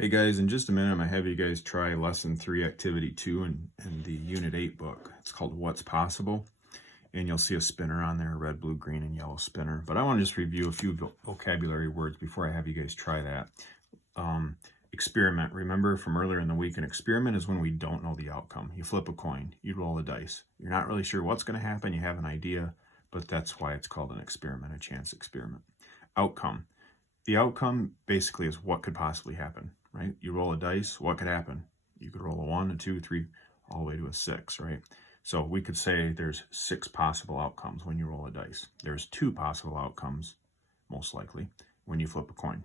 Hey guys, in just a minute, I'm going to have you guys try Lesson 3, Activity 2 in the Unit 8 book. It's called What's Possible, and you'll see a spinner on there, red, blue, green, and yellow spinner. But I want to just review a few vocabulary words before I have you guys try that. Experiment. Remember from earlier in the week, an experiment is when we don't know the outcome. You flip a coin, you roll the dice. You're not really sure what's going to happen, you have an idea, but that's why it's called an experiment, a chance experiment. Outcome. The outcome basically is what could possibly happen, right? You roll a dice, what could happen? You could roll a 1, a 2, 3, all the way to a 6, right? So we could say there's 6 possible outcomes when you roll a dice. There's 2 possible outcomes, most likely, when you flip a coin.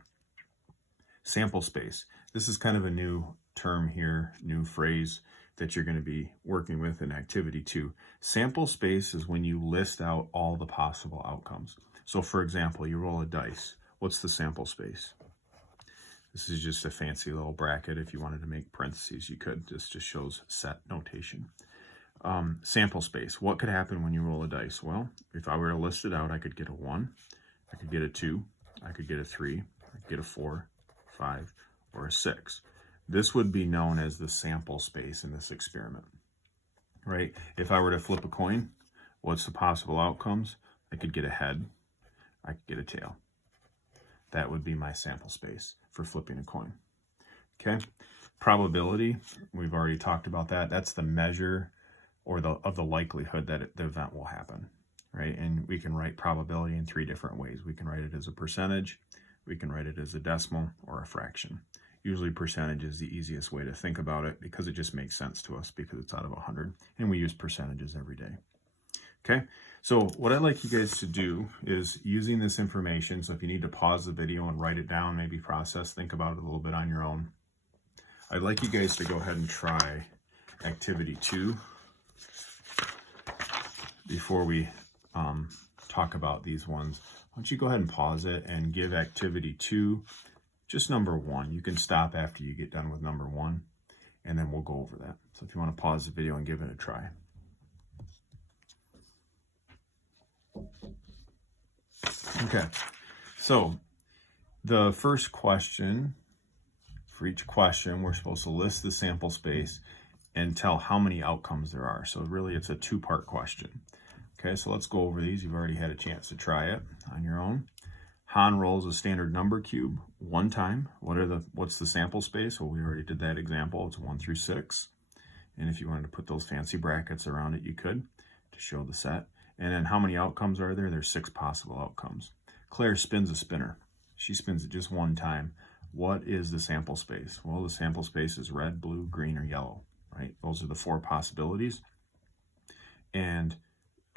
Sample space. This is kind of a new term here, new phrase that you're going to be working with in Activity 2. Sample space is when you list out all the possible outcomes. So for example, you roll a dice. What's the sample space? This is just a fancy little bracket. If you wanted to make parentheses, you could. This just shows set notation. Sample space. What could happen when you roll a dice? Well, if I were to list it out, I could get a 1, I could get a 2, I could get a 3, I could get a 4, 5, or a 6. This would be known as the sample space in this experiment, right? If I were to flip a coin, what's the possible outcomes? I could get a head, I could get a tail. That would be my sample space for flipping a coin. Okay, probability, we've already talked about that. That's the measure or of the likelihood that the event will happen, right? And we can write probability in 3 different ways. We can write it as a percentage, we can write it as a decimal, or a fraction. Usually percentage is the easiest way to think about it because it just makes sense to us because it's out of 100, and we use percentages every day. Okay, so what I'd like you guys to do is using this information, so if you need to pause the video and write it down, maybe process, think about it a little bit on your own. I'd like you guys to go ahead and try Activity 2 before we talk about these ones. Why don't you go ahead and pause it and give Activity 2 just number 1. You can stop after you get done with number 1, and then we'll go over that. So if you want to pause the video and give it a try. Okay, so the first question, for each question, we're supposed to list the sample space and tell how many outcomes there are. So really it's a 2-part question. Okay, so let's go over these. You've already had a chance to try it on your own. Han rolls a standard number cube 1 time. What's the sample space? Well, we already did that example. It's 1 through 6. And if you wanted to put those fancy brackets around it, you could to show the set. And then how many outcomes are there? There's 6 possible outcomes. Claire spins a spinner. She spins it just 1 time. What is the sample space? Well, the sample space is red, blue, green, or yellow, right? Those are the 4 possibilities. And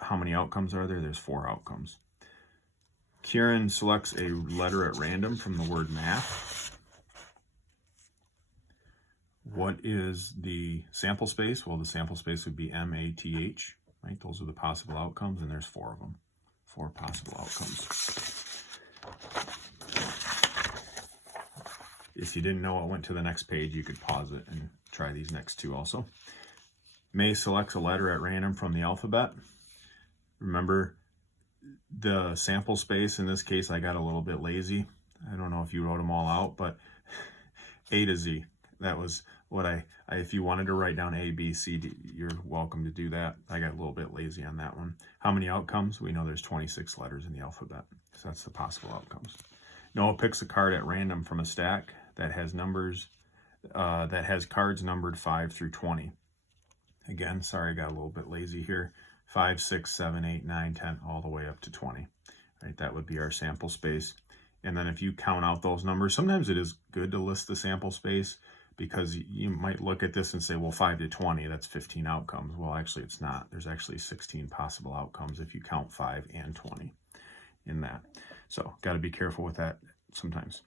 how many outcomes are there? There's 4 outcomes. Kieran selects a letter at random from the word math. What is the sample space? Well, the sample space would be M-A-T-H. Right, those are the possible outcomes, and there's 4 of them. 4 possible outcomes. If you didn't know what went to the next page, you could pause it and try these next 2 also. May selects a letter at random from the alphabet. Remember, the sample space, in this case, I got a little bit lazy. I don't know if you wrote them all out, but A to Z. That was what if you wanted to write down A, B, C, D, you're welcome to do that. I got a little bit lazy on that one. How many outcomes? We know there's 26 letters in the alphabet. So that's the possible outcomes. Noah picks a card at random from a stack that has cards numbered 5 through 20. Again, sorry, I got a little bit lazy here. 5, 6, 7, 8, 9, 10, all the way up to 20. Right, that would be our sample space. And then if you count out those numbers, sometimes it is good to list the sample space, because you might look at this and say, well, 5 to 20, that's 15 outcomes. Well, actually, it's not. There's actually 16 possible outcomes if you count 5 and 20 in that. So got to be careful with that sometimes.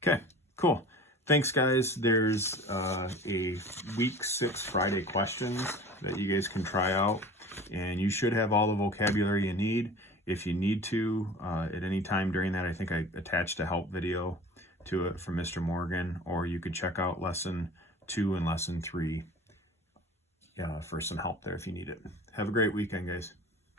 Okay, cool. Thanks, guys. There's a week 6 Friday questions that you guys can try out, and you should have all the vocabulary you need. If you need to, at any time during that, I think I attached a help video to it from Mr. Morgan, or you could check out Lesson 2 and Lesson 3 for some help there if you need it. Have a great weekend, guys.